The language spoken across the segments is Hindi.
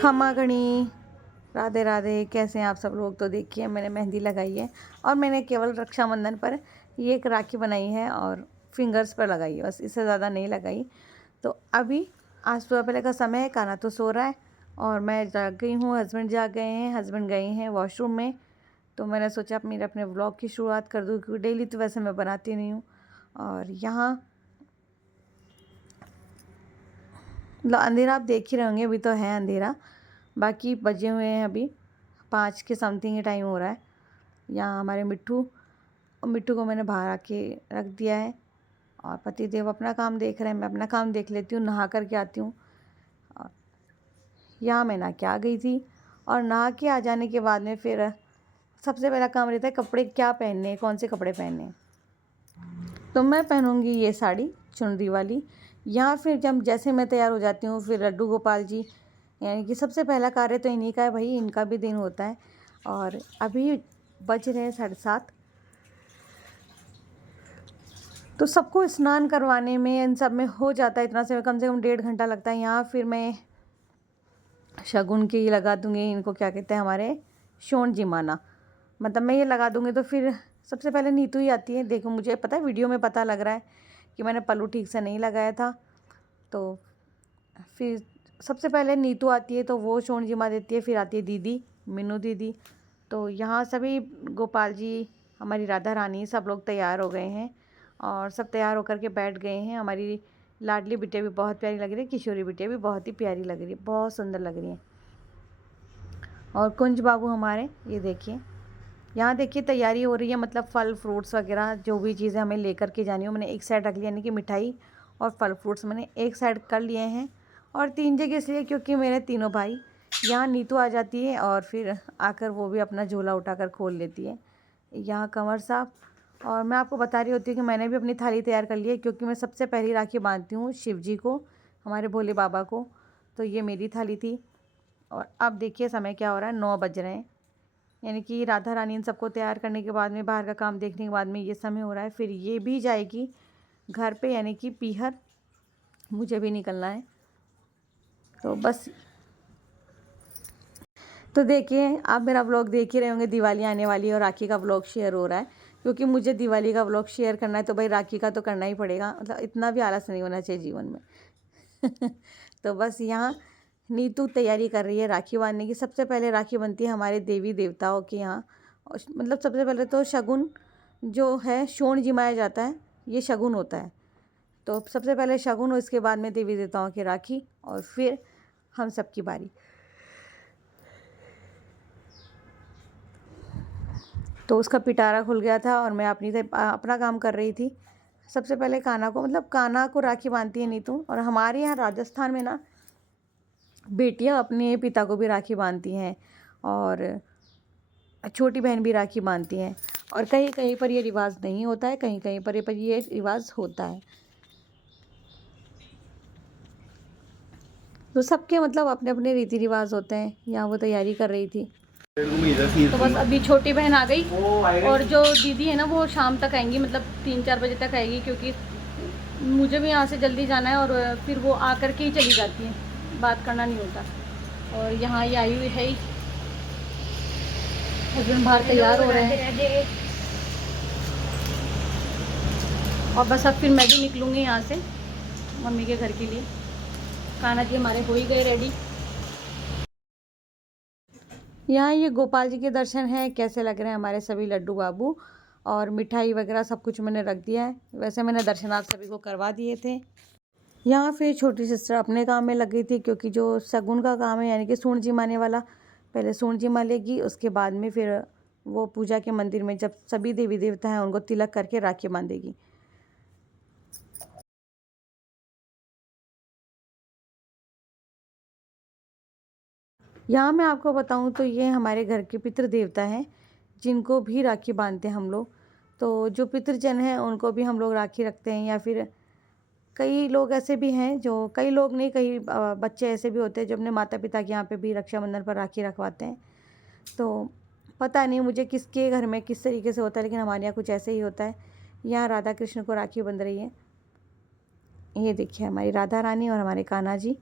खमा घणी, राधे राधे। कैसे हैं आप सब लोग। तो देखिए मैंने मेहंदी लगाई है और मैंने केवल रक्षाबंधन पर ये एक राखी बनाई है और फिंगर्स पर लगाई है, बस इससे ज़्यादा नहीं लगाई। तो अभी आज सुबह पहले का समय है, कान्हा तो सो रहा है और मैं जाग गई हूँ। हस्बैंड जाग गए हैं, हस्बैंड गए हैं वॉशरूम में। तो मैंने सोचा अपने व्लॉग की शुरुआत कर दूँ, क्योंकि डेली तो वैसे मैं बनाती नहीं हूँ। और यहाँ अंधेरा आप देख ही रहे होंगे, अभी तो है अंधेरा, बाकी बजे हुए हैं अभी 5 के समथिंग ही टाइम हो रहा है। यहाँ हमारे मिट्टू को मैंने बाहर आके रख दिया है और पति देव अपना काम देख रहे हैं, मैं अपना काम देख लेती हूँ, नहा कर के आती हूँ। और यहाँ मैं नहा के आ गई थी और नहा के आ जाने के बाद में फिर सबसे पहला काम रहता है कपड़े क्या पहनने हैं, कौन से कपड़े पहनने हैं। तो मैं पहनूँगी ये साड़ी चुनरी वाली। यहाँ फिर जब जैसे मैं तैयार हो जाती हूँ, फिर लड्डू गोपाल जी, यानी कि सबसे पहला कार्य तो इन्हीं का है भाई, इनका भी दिन होता है। और अभी बज रहे हैं 7:30। तो सबको स्नान करवाने में इन सब में हो जाता है इतना समय, कम से कम 1.5 घंटा लगता है। यहाँ फिर मैं शगुन की लगा दूँगी, इनको क्या कहते हैं हमारे शोण जिमाना, मतलब मैं ये लगा दूँगी। तो फिर सबसे पहले नीतू ही आती है। देखो मुझे पता है, वीडियो में पता लग रहा है कि मैंने पल्लू ठीक से नहीं लगाया था। तो फिर सबसे पहले नीतू आती है, तो वो शोण जिमा देती है। फिर आती है दीदी, मीनू दीदी। तो यहाँ सभी गोपाल जी, हमारी राधा रानी, सब लोग तैयार हो गए हैं और सब तैयार होकर के बैठ गए हैं। हमारी लाडली बिटिया भी बहुत प्यारी लग रही है, किशोरी बिटिया भी बहुत ही प्यारी लग रही है, बहुत सुंदर लग रही है। और कुंज बाबू हमारे, ये देखिए, यहाँ देखिए तैयारी हो रही है, मतलब फल फ्रूट्स वगैरह जो भी चीज़ें हमें लेकर के जानी हो, मैंने एक साइड रख लिया, यानी कि मिठाई और फल फ्रूट्स मैंने एक साइड कर लिए हैं। और 3 जगह इसलिए क्योंकि मेरे तीनों भाई, यहाँ नीतू आ जाती है और फिर आकर वो भी अपना झोला उठाकर खोल लेती है। यहाँ कंवर साहब, और मैं आपको बता रही होती हूँ कि मैंने भी अपनी थाली तैयार कर ली है, क्योंकि मैं सबसे पहली राखी बांधती हूँ शिव जी को, हमारे भोले बाबा को। तो ये मेरी थाली थी। और अब देखिए समय क्या हो रहा है, 9 बज रहे हैं, यानी कि राधा रानी इन सबको तैयार करने के बाद में, बाहर का काम देखने के बाद में ये समय हो रहा है। फिर ये भी जाएगी घर पे, यानी कि पीहर, मुझे भी निकलना है। तो बस, तो देखिए आप मेरा व्लॉग देख ही रहे होंगे, दिवाली आने वाली है और राखी का व्लॉग शेयर हो रहा है, क्योंकि मुझे दिवाली का व्लॉग शेयर करना है तो भाई राखी का तो करना ही पड़ेगा, मतलब इतना भी आलस नहीं होना चाहिए जीवन में। तो बस यहाँ नीतू तैयारी कर रही है राखी बांधने की। सबसे पहले राखी बनती है हमारे देवी देवताओं के यहाँ, मतलब सबसे पहले तो शगुन जो है शोण जिमाया जाता है, ये शगुन होता है। तो सबसे पहले शगुन, उसके बाद में देवी देवताओं की राखी, और फिर हम सबकी बारी। तो उसका पिटारा खुल गया था और मैं अपना काम कर रही थी। सबसे पहले कान्हा को, मतलब कान्हा को राखी बांधती है नीतू। और हमारे यहाँ राजस्थान में ना बेटियां अपने पिता को भी राखी बांधती हैं और छोटी बहन भी राखी बांधती हैं। और कहीं कहीं पर ये रिवाज नहीं होता है, कहीं कहीं पर ये रिवाज होता है। तो सबके मतलब अपने अपने रीति रिवाज होते हैं। यहाँ वो तैयारी कर रही थी। तो बस अभी छोटी बहन आ गई और जो दीदी है ना वो शाम तक आएंगी, मतलब 3-4 बजे तक आएगी, क्योंकि मुझे भी यहाँ से जल्दी जाना है और फिर वो आकर के ही चली जाती है, बात करना नहीं होता। और यहाँ ये आई हुई है ही, हस्बैंड बाहर तैयार हो रहे हैं। और बस अब फिर मैं भी निकलूँगी यहाँ से मम्मी के घर के लिए। कान्हा जी हमारे हो ही गए रेडी। यहाँ ये गोपाल जी के दर्शन हैं, कैसे लग रहे हैं हमारे सभी लड्डू बाबू, और मिठाई वगैरह सब कुछ मैंने रख दिया है। वैसे मैंने दर्शन आप सभी को करवा दिए थे। यहाँ फिर छोटी सिस्टर अपने काम में लग गई थी, क्योंकि जो शगुन का काम है, यानी कि सूंड जिमाने वाला, पहले सूंड जिमा लेगी, उसके बाद में फिर वो पूजा के मंदिर में जब सभी देवी देवता हैं उनको तिलक करके राखी बांधेगी। यहाँ मैं आपको बताऊँ तो ये हमारे घर के पितृ देवता हैं, जिनको भी राखी बांधते हैं हम लोग। तो जो पितृजन हैं उनको भी हम लोग राखी रखते हैं, या फिर कई लोग ऐसे भी हैं जो, कई लोग नहीं, कई बच्चे ऐसे भी होते हैं जो अपने माता पिता के यहाँ पे भी रक्षाबंधन पर राखी रखवाते हैं। तो पता नहीं मुझे किसके घर में किस तरीके से होता है, लेकिन हमारे यहाँ कुछ ऐसे ही होता है। यहाँ राधा कृष्ण को राखी बंध रही है, ये देखिए हमारी राधा रानी और हमारे कान्हा जी।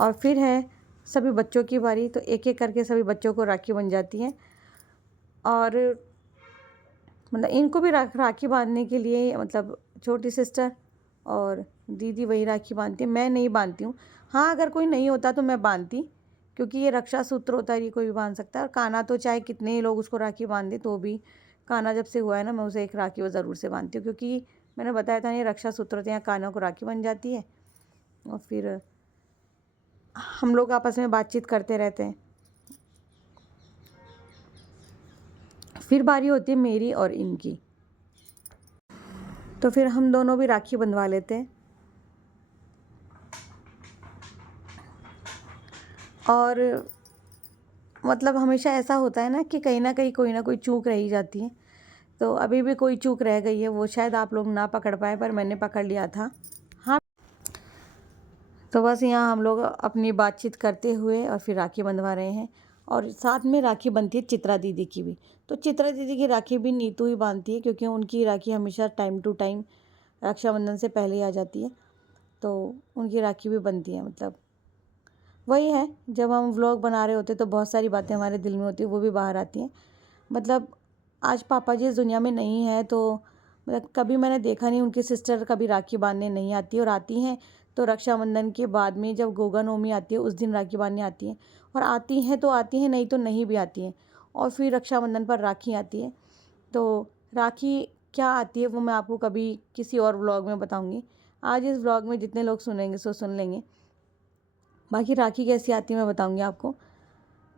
और फिर है सभी बच्चों की बारी, तो एक एक करके सभी बच्चों को राखी बन जाती है। और मतलब इनको भी राखी बांधने के लिए मतलब छोटी सिस्टर और दीदी वही राखी बांधती है, मैं नहीं बांधती हूँ। हाँ, अगर कोई नहीं होता तो मैं बांधती, क्योंकि ये रक्षा सूत्र होता है, ये कोई भी बांध सकता है। और कान्हा तो चाहे कितने लोग उसको राखी बांध दें तो भी, कान्हा जब से हुआ है ना, मैं उसे एक राखी वो ज़रूर से बांधती हूँ, क्योंकि मैंने बताया था ये रक्षा सूत्र होते हैं, कान्हा को राखी बन जाती है और फिर हम लोग आपस में बातचीत करते रहते हैं। फिर बारी होती है मेरी और इनकी, तो फिर हम दोनों भी राखी बंधवा लेते हैं। और मतलब हमेशा ऐसा होता है ना कि कहीं ना कहीं कोई ना कोई चूक रह ही जाती है। तो अभी भी कोई चूक रह गई है, वो शायद आप लोग ना पकड़ पाए, पर मैंने पकड़ लिया था। हाँ, तो बस यहाँ हम लोग अपनी बातचीत करते हुए और फिर राखी बंधवा रहे हैं। और साथ में राखी बनती है चित्रा दीदी की भी। तो चित्रा दीदी की राखी भी नीतू ही बांधती है, क्योंकि उनकी राखी हमेशा टाइम टू टाइम रक्षाबंधन से पहले ही आ जाती है, तो उनकी राखी भी बनती है। मतलब वही है, जब हम व्लॉग बना रहे होते तो बहुत सारी बातें हमारे दिल में होती है, वो भी बाहर आती हैं। मतलब आज पापा जी इस दुनिया में नहीं है, तो मतलब कभी मैंने देखा नहीं उनकी सिस्टर कभी राखी बांधने नहीं आती, और आती हैं तो रक्षाबंधन के बाद में जब गोगा नवमी आती है उस दिन राखी बांधने आती हैं। और आती हैं तो आती हैं, नहीं तो नहीं भी आती हैं। और फिर रक्षाबंधन पर राखी आती है। तो राखी क्या आती है वो मैं आपको कभी किसी और व्लॉग में बताऊँगी। आज इस व्लॉग में जितने लोग सुनेंगे सो सुन लेंगे। बाकी राखी कैसी आती है मैं बताऊँगी आपको,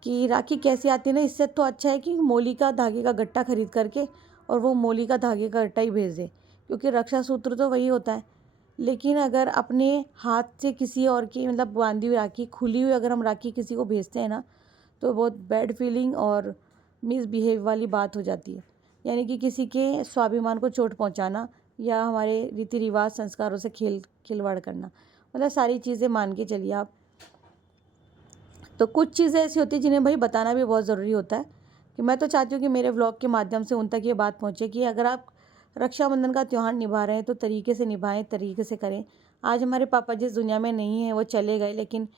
कि राखी कैसी आती है ना, इससे तो अच्छा है कि मोली का धागे का गट्टा खरीद करके और वो मोली का धागे का गट्टा ही भेज दे, क्योंकि रक्षा सूत्र तो वही होता है। लेकिन अगर अपने हाथ से किसी और की मतलब बांधी हुई राखी, खुली हुई अगर हम राखी किसी को भेजते हैं ना, तो बहुत बैड फीलिंग और मिसबिहेव वाली बात हो जाती है। यानी कि किसी के स्वाभिमान को चोट पहुंचाना या हमारे रीति रिवाज संस्कारों से खिलवाड़ करना, मतलब सारी चीज़ें मान के चलिए आप। तो कुछ चीज़ें ऐसी होती हैं जिन्हें भाई बताना भी बहुत ज़रूरी होता है, कि मैं तो चाहती हूँ कि मेरे व्लॉग के माध्यम से उन तक ये बात पहुँचे कि अगर आप रक्षाबंधन का त्यौहार निभा रहे हैं तो तरीके से निभाएं, तरीके से करें। आज हमारे पापा जिस दुनिया में नहीं है वो चले गए, लेकिन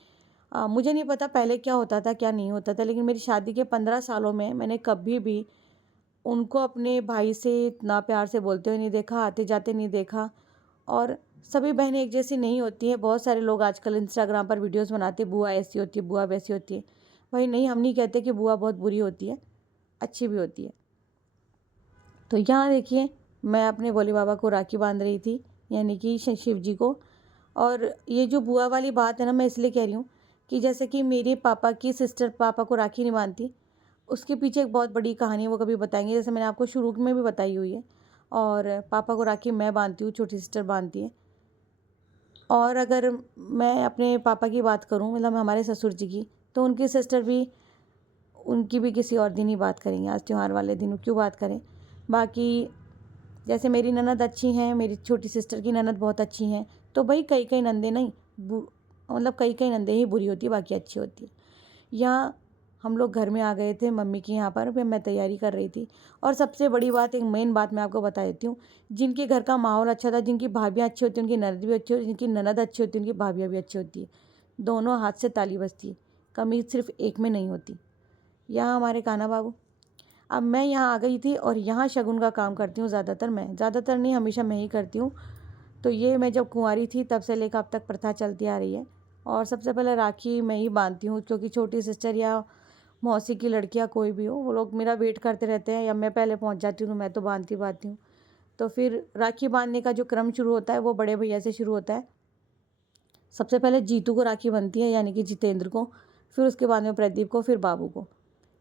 मुझे नहीं पता पहले क्या होता था क्या नहीं होता था, लेकिन मेरी शादी के 15 सालों में मैंने कभी भी उनको अपने भाई से इतना प्यार से बोलते हुए नहीं देखा, आते जाते नहीं देखा। और सभी बहनें एक जैसी नहीं होती हैं। बहुत सारे लोग आजकल इंस्टाग्राम पर वीडियोस बनाते हैं, बुआ ऐसी होती है, बुआ वैसी होती है। वही नहीं, हम नहीं कहते कि बुआ बहुत बुरी होती है, अच्छी भी होती है। तो यहाँ देखिए, मैं अपने भोले बाबा को राखी बांध रही थी, यानी कि शिव जी को। और ये जो बुआ वाली बात है ना, मैं इसलिए कह रही हूँ कि जैसे कि मेरे पापा की सिस्टर पापा को राखी नहीं बांधती, उसके पीछे एक बहुत बड़ी कहानी है, वो कभी बताएंगे, जैसे मैंने आपको शुरू में भी बताई हुई है। और पापा को राखी मैं बांधती हूँ, छोटी सिस्टर बांधती है। और अगर मैं अपने पापा की बात करूँ, मतलब हमारे ससुर जी की, तो उनकी सिस्टर भी, उनकी भी किसी और दिन ही बात करेंगे, आज त्यौहार वाले दिन क्यों बात करें। बाकी जैसे मेरी ननद अच्छी हैं, मेरी छोटी सिस्टर की ननद बहुत अच्छी हैं, तो भाई कई कई नंदे नहीं, मतलब कई कई नंदे ही बुरी होती है, बाकी अच्छी होती है। यहाँ हम लोग घर में आ गए थे मम्मी के यहाँ पर, फिर मैं तैयारी कर रही थी। और सबसे बड़ी बात, एक मेन बात मैं आपको बता देती हूँ, जिनके घर का माहौल अच्छा था, जिनकी भाभियाँ अच्छी होती हैं उनकी ननद भी अच्छी होती है, जिनकी ननद अच्छी होती है उनकी भाभियाँ भी अच्छी होती है। दोनों हाथ से ताली बजती है, कमी सिर्फ एक में नहीं होती। यहाँ हमारे कान्हा बाबू। अब मैं यहाँ आ गई थी और यहाँ शगुन का काम करती हूँ ज़्यादातर मैं, ज़्यादातर नहीं, हमेशा मैं ही करती हूँ। तो ये मैं जब कुंवारी थी तब से लेकर अब तक प्रथा चलती आ रही है। और सबसे पहले राखी मैं ही बांधती हूँ, क्योंकि छोटी सिस्टर या मौसी की लड़कियाँ कोई भी हो, वो लोग मेरा वेट करते रहते हैं, या मैं पहले पहुँच जाती हूँ तो मैं तो बांधती हूँ। तो फिर राखी बांधने का जो क्रम शुरू होता है वो बड़े भैया से शुरू होता है। सबसे पहले जीतू को राखी बनती है, यानी कि जितेंद्र को, फिर उसके बाद में प्रदीप को, फिर बाबू को।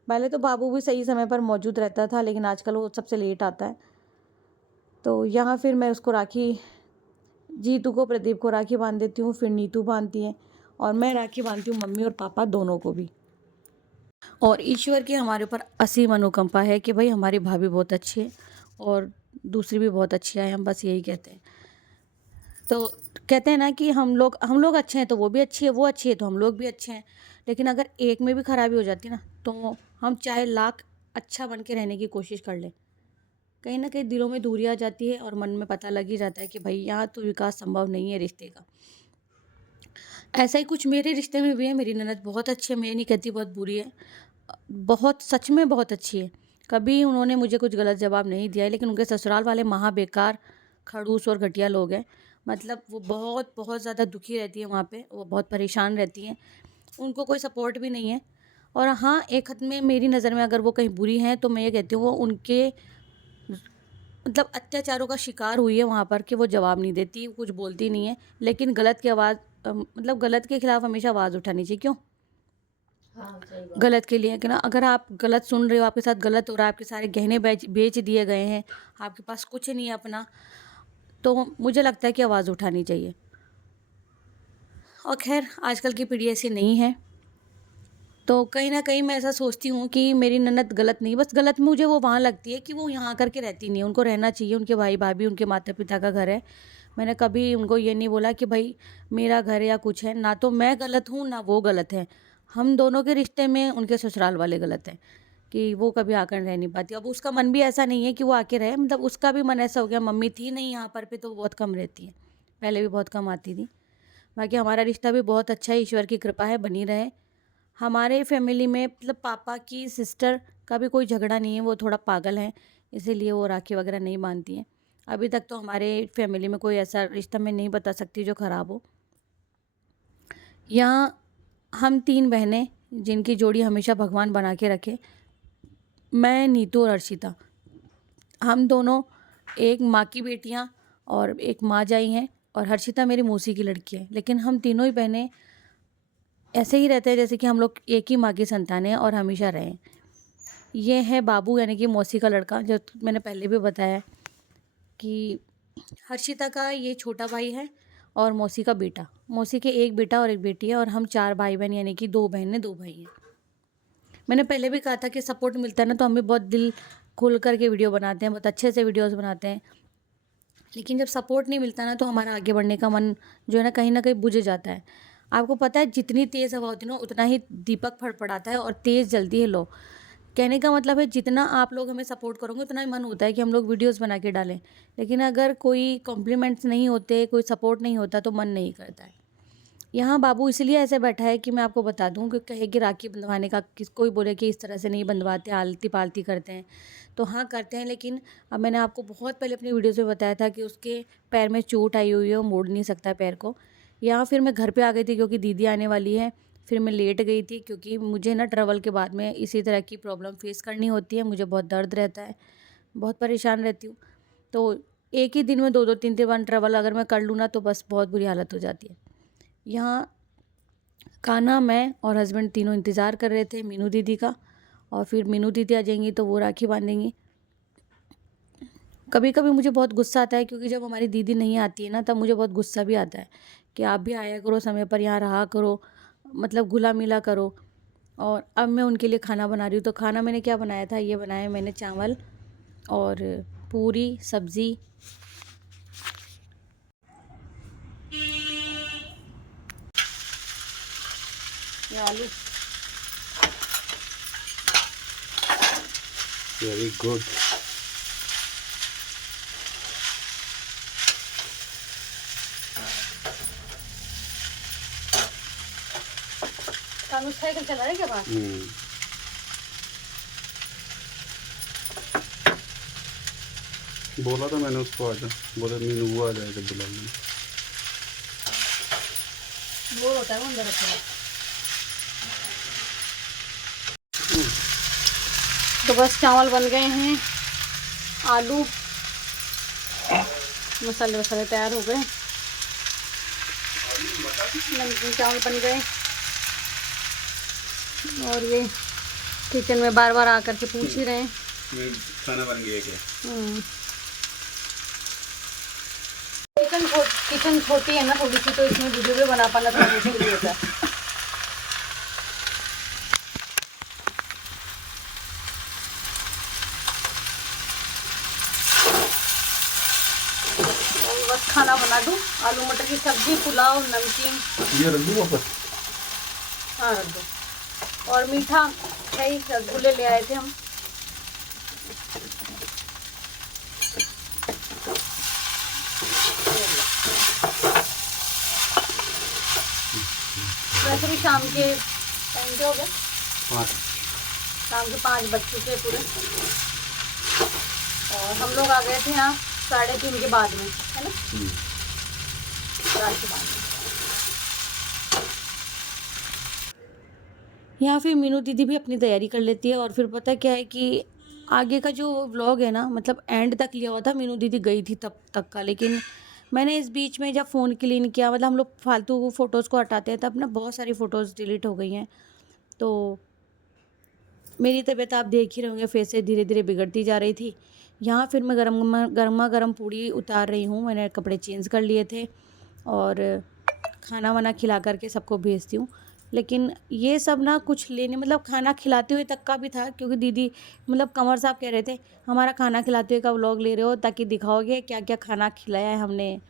पहले तो बाबू भी सही समय पर मौजूद रहता था, लेकिन आजकल वो सबसे लेट आता है। तो यहाँ फिर मैं उसको राखी, जीतू को प्रदीप को राखी बांध देती हूँ, फिर नीतू बांधती है, और मैं राखी बांधती हूँ मम्मी और पापा दोनों को भी। और ईश्वर की हमारे ऊपर असीम अनुकंपा है कि भाई हमारी भाभी बहुत अच्छी है और दूसरी भी बहुत अच्छी है, हम बस यही कहते हैं। तो कहते हैं ना कि हम लोग अच्छे हैं तो वो भी अच्छी है, वो अच्छी है तो हम लोग भी अच्छे हैं। लेकिन अगर एक में भी खराबी हो जाती है ना, तो हम चाहे लाख अच्छा बन के रहने की कोशिश कर लें, कहीं ना कहीं दिलों में दूरी आ जाती है और मन में पता लग ही जाता है कि भाई यहाँ तो विकास संभव नहीं है रिश्ते का। ऐसा ही कुछ मेरे रिश्ते में भी है। मेरी ननद बहुत अच्छी है, मैं नहीं कहती बहुत बुरी है, बहुत सच में बहुत अच्छी है। कभी उन्होंने मुझे कुछ गलत जवाब नहीं दिया है, लेकिन उनके ससुराल वाले महा बेकार, खड़ूस और घटिया लोग हैं। मतलब वो बहुत बहुत ज़्यादा दुखी रहती है वहाँ पे, वो बहुत परेशान रहती हैं, उनको कोई सपोर्ट भी नहीं है। और हाँ, एक हद में मेरी नज़र में अगर वो कहीं बुरी हैं तो मैं ये कहती हूँ वो उनके मतलब अत्याचारों का शिकार हुई है वहाँ पर, कि वो जवाब नहीं देती, कुछ बोलती नहीं है, लेकिन गलत की आवाज़ मतलब गलत के खिलाफ हमेशा आवाज़ उठानी चाहिए। क्यों? हाँ सही बात। गलत के लिए कि ना, अगर आप गलत सुन रहे हो, आपके साथ गलत हो रहा है, आपके सारे गहने बेच बेच दिए गए हैं, आपके पास कुछ नहीं है अपना, तो मुझे लगता है कि आवाज़ उठानी चाहिए। और खैर आजकल की पीढ़ी ऐसी नहीं है, तो कहीं ना कहीं मैं ऐसा सोचती हूँ कि मेरी ननद गलत नहीं, बस गलत मुझे वो वहाँ लगती है कि वो यहाँ आकर के रहती नहीं है। उनको रहना चाहिए, उनके भाई भाभी उनके माता पिता का घर है। मैंने कभी उनको ये नहीं बोला कि भाई मेरा घर है या कुछ है, ना तो मैं गलत हूँ ना वो गलत है। हम दोनों के रिश्ते में उनके ससुराल वाले गलत हैं कि वो कभी आकर रह नहीं पाती। अब उसका मन भी ऐसा नहीं है कि वो आके रहे, मतलब उसका भी मन ऐसा हो गया, मम्मी थी नहीं यहाँ पर पे तो वो बहुत कम रहती है, पहले भी बहुत कम आती थी। बाकी हमारा रिश्ता भी बहुत अच्छा है, ईश्वर की कृपा है, बनी रहे। हमारे फैमिली में मतलब पापा की सिस्टर का भी कोई झगड़ा नहीं है, वो थोड़ा पागल हैं, इसीलिए वो राखी वगैरह नहीं बांधती हैं। अभी तक तो हमारे फैमिली में कोई ऐसा रिश्ता मैं नहीं बता सकती जो ख़राब हो। यहाँ हम 3 बहनें जिनकी जोड़ी हमेशा भगवान बना के रखे, मैं, नीतू और अर्शिता। हम दोनों एक माँ की बेटियाँ और एक माँ जाई हैं, और हर्षिता मेरी मौसी की लड़की है, लेकिन हम तीनों ही बहनें ऐसे ही रहते हैं जैसे कि हम लोग एक ही माँ की संतान हैं और हमेशा रहें। ये है बाबू, यानी कि मौसी का लड़का, जो मैंने पहले भी बताया कि हर्षिता का ये छोटा भाई है और मौसी का बेटा। मौसी के एक बेटा और एक बेटी है, और हम 4 भाई बहन, यानी कि 2 बहनें 2 भाई हैं। मैंने पहले भी कहा था कि सपोर्ट मिलता है ना तो हम भी बहुत दिल खोल करके वीडियो बनाते हैं, बहुत अच्छे से वीडियोस बनाते हैं, लेकिन जब सपोर्ट नहीं मिलता ना तो हमारा आगे बढ़ने का मन जो है ना कहीं बुझ जाता है। आपको पता है जितनी तेज़ हवा होती है ना उतना ही दीपक फड़फड़ाता है और तेज़ जलती है लो। कहने का मतलब है जितना आप लोग हमें सपोर्ट करोगे उतना ही मन होता है कि हम लोग वीडियोस बना के डालें, लेकिन अगर कोई कॉम्प्लीमेंट्स नहीं होते, कोई सपोर्ट नहीं होता तो मन नहीं करता है। यहाँ बाबू इसलिए ऐसे बैठा है कि मैं आपको बता दूँ कि कहे कि राखी बंधवाने का किस कोई बोले कि इस तरह से नहीं बंधवाते, आलती पालती करते हैं, तो हाँ करते हैं, लेकिन अब मैंने आपको बहुत पहले अपनी वीडियोज़ में बताया था कि उसके पैर में चोट आई हुई है, वो मोड़ नहीं सकता पैर को। यहाँ फिर मैं घर पे आ गई थी क्योंकि दीदी आने वाली है, फिर मैं लेट गई थी क्योंकि मुझे ना ट्रैवल के बाद में इसी तरह की प्रॉब्लम फेस करनी होती है, मुझे बहुत दर्द रहता है, बहुत परेशान रहती हूँ। तो एक ही दिन में 2-2 3-3 बार ट्रैवल अगर मैं कर लूँ ना तो बस बहुत बुरी हालत हो जाती है। यहाँ कान्हा, मैं और हस्बैंड तीनों इंतज़ार कर रहे थे मीनू दीदी का, और फिर मीनू दीदी आ जाएंगी तो वो राखी बांधेंगी। कभी कभी मुझे बहुत गुस्सा आता है क्योंकि जब हमारी दीदी नहीं आती है ना तब मुझे बहुत गुस्सा भी आता है कि आप भी आया करो समय पर, यहाँ रहा करो, मतलब घुला मिला करो। और अब मैं उनके लिए खाना बना रही हूँ, तो खाना मैंने क्या बनाया था, ये बनाया मैंने चावल और पूरी सब्ज़ी, ये आलू। Very good. कानू साइकिल चला रहे क्या बाहर? बोला था मैंने उसको आजा, बोले मीनू वो आ जाएगा बुलाने। बोर होता है वो अंदर रखा। तो बस चावल बन गए हैं, आलू मसाले वसाले तैयार हो गए, नमकीन चावल बन गए, और ये किचन में बार बार आकर के पूछ ही रहे हैं खाना बन गया क्या? किचन छोटी है ना थोड़ी सी, तो इसमें वीडियो भी बना पाना थोड़ा मुश्किल होता है। बस खाना बना दूँ, आलू मटर की सब्जी, पुलाव, नमकीन। ये रख दूँ वापस? हाँ रख दो। और मीठा है ही, रसगुल्ले ले आए थे हम। वैसे भी शाम के टाइम क्या हो गया, 5 शाम के 5 बज चुके हैं पूरे। और हम लोग आ गए थे यहाँ 3:30 के बाद में, है ना, 4 के बाद में। यहाँ फिर मीनू दीदी भी अपनी तैयारी कर लेती है। और फिर पता क्या है कि आगे का जो व्लॉग है ना, मतलब एंड तक लिया हुआ था, मीनू दीदी गई थी तब तक का, लेकिन मैंने इस बीच में जब फ़ोन क्लीन किया, मतलब हम लोग फालतू फ़ोटोज़ को हटाते हैं, तब ना बहुत सारी फ़ोटोज़ डिलीट हो गई हैं। तो मेरी तबीयत आप देख ही रहे होंगे, फिर से धीरे धीरे बिगड़ती जा रही थी। यहाँ फिर मैं गर्मा गर्म पूड़ी उतार रही हूँ। मैंने कपड़े चेंज कर लिए थे और खाना वाना खिला करके सबको भेजती हूँ। लेकिन ये सब ना कुछ लेने, मतलब खाना खिलाते हुए तक का भी था, क्योंकि दीदी मतलब कंवर साहब कह रहे थे हमारा खाना खिलाते हुए का व्लॉग ले रहे हो ताकि दिखाओगे क्या क्या खाना खिलाया है हमने।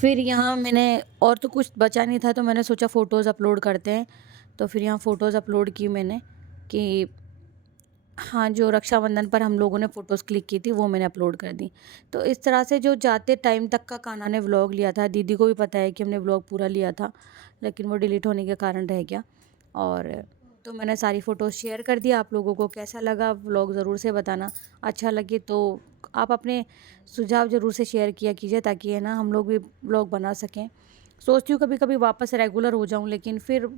फिर यहाँ मैंने और तो कुछ बचा नहीं था, तो मैंने सोचा फ़ोटोज़ अपलोड करते हैं। तो फिर यहाँ फ़ोटोज़ अपलोड की मैंने कि हाँ, जो रक्षाबंधन पर हम लोगों ने फ़ोटोज़ क्लिक की थी वो मैंने अपलोड कर दी। तो इस तरह से जो जाते टाइम तक का कान्हा ने व्लॉग लिया था, दीदी को भी पता है कि हमने व्लॉग पूरा लिया था, लेकिन वो डिलीट होने के कारण रह गया। और तो मैंने सारी फ़ोटोज़ शेयर कर दिया। आप लोगों को कैसा लगा व्लॉग ज़रूर से बताना। अच्छा लगे तो आप अपने सुझाव ज़रूर से शेयर किया कीजिए, ताकि है ना हम लोग भी व्लॉग बना सकें। सोचती हूँ कभी कभी वापस रेगुलर हो जाऊँ, लेकिन फिर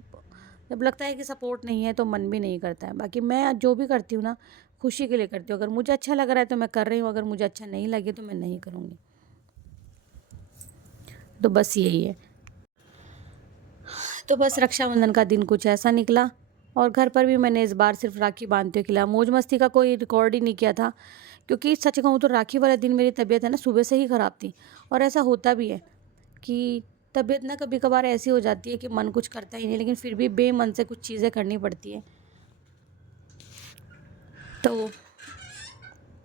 जब लगता है कि सपोर्ट नहीं है तो मन भी नहीं करता है। बाकी मैं जो भी करती हूँ ना, खुशी के लिए करती हूँ। अगर मुझे अच्छा लग रहा है तो मैं कर रही हूँ, अगर मुझे अच्छा नहीं लगे तो मैं नहीं करूँगी। तो बस यही है। तो बस रक्षाबंधन का दिन कुछ ऐसा निकला। और घर पर भी मैंने इस बार सिर्फ राखी बांधते हुए खिलाया, मौज मस्ती का कोई रिकॉर्ड ही नहीं किया था, क्योंकि सच कहूँ तो राखी वाले दिन मेरी तबीयत है ना सुबह से ही ख़राब थी। और ऐसा होता भी है कि तबीयत ना कभी कभार ऐसी हो जाती है कि मन कुछ करता ही नहीं, लेकिन फिर भी बेमन से कुछ चीज़ें करनी पड़ती है। तो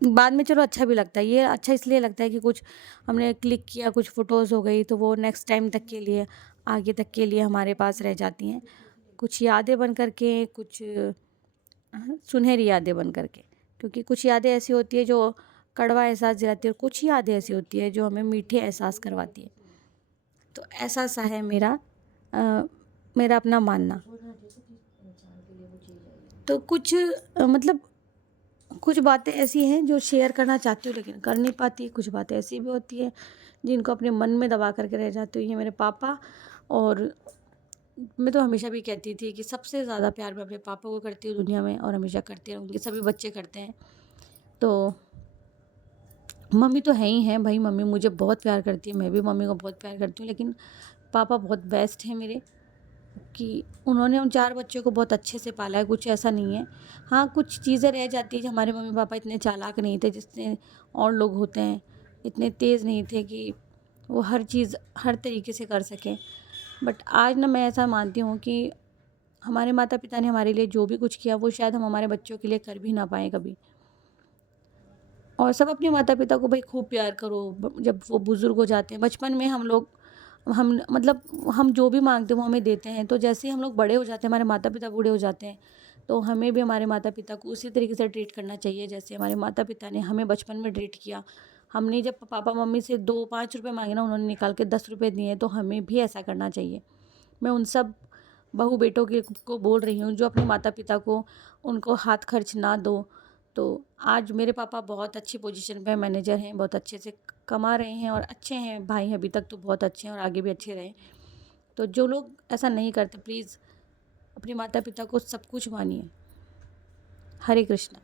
बाद में चलो अच्छा भी लगता है। ये अच्छा इसलिए लगता है कि कुछ हमने क्लिक किया, कुछ फ़ोटोज़ हो गई, तो वो नेक्स्ट टाइम तक के लिए, आगे तक के लिए हमारे पास रह जाती हैं, कुछ यादें बन कर के, कुछ सुनहरी यादें बन कर के। क्योंकि कुछ यादें ऐसी होती है जो कड़वा एहसास दिलाती है, और कुछ यादें ऐसी होती है जो हमें मीठे एहसास करवाती है। तो ऐसा सा है मेरा अपना मानना। तो कुछ मतलब कुछ बातें ऐसी हैं जो शेयर करना चाहती हूँ लेकिन कर नहीं पाती। कुछ बातें ऐसी भी होती हैं जिनको अपने मन में दबा करके रह जाती हूँ। ये मेरे पापा, और मैं तो हमेशा भी कहती थी कि सबसे ज़्यादा प्यार मैं अपने पापा को करती हूँ दुनिया में, और हमेशा करती रहूँगी। सभी बच्चे करते हैं। तो मम्मी तो है ही हैं भाई, मम्मी मुझे बहुत प्यार करती है, मैं भी मम्मी को बहुत प्यार करती हूँ, लेकिन पापा बहुत बेस्ट हैं मेरे, कि उन्होंने उन 4 बच्चों को बहुत अच्छे से पाला है। कुछ ऐसा नहीं है। हाँ, कुछ चीज़ें रह जाती हैं कि हमारे मम्मी पापा इतने चालाक नहीं थे जितने और लोग होते हैं, इतने तेज़ नहीं थे कि वो हर चीज़ हर तरीके से कर सकें। बट आज ना मैं ऐसा मानती हूँ कि हमारे माता पिता ने हमारे लिए जो भी कुछ किया वो शायद हम हमारे बच्चों के लिए कर भी ना पाएँ कभी। और सब अपने माता पिता को भाई खूब प्यार करो। जब वो बुज़ुर्ग हो जाते हैं, बचपन में हम मतलब हम जो भी मांगते हैं वो हमें देते हैं। तो जैसे ही हम लोग बड़े हो जाते हैं, हमारे माता पिता बूढ़े हो जाते हैं, तो हमें भी हमारे माता पिता को उसी तरीके से ट्रीट करना चाहिए जैसे हमारे माता पिता ने हमें बचपन में ट्रीट किया। हमने जब पापा मम्मी से 2-5 रुपये मांगे ना, उन्होंने निकाल के 10 रुपये दिए, तो हमें भी ऐसा करना चाहिए। मैं उन सब बहू बेटों के को बोल रही हूँ जो अपने माता पिता को उनको हाथ खर्च ना दो। तो आज मेरे पापा बहुत अच्छी पोजीशन पे मैनेजर हैं, बहुत अच्छे से कमा रहे हैं और अच्छे हैं। भाई अभी तक तो बहुत अच्छे हैं और आगे भी अच्छे रहें। तो जो लोग ऐसा नहीं करते, प्लीज़ अपने माता पिता को सब कुछ मानिए। हरे कृष्णा।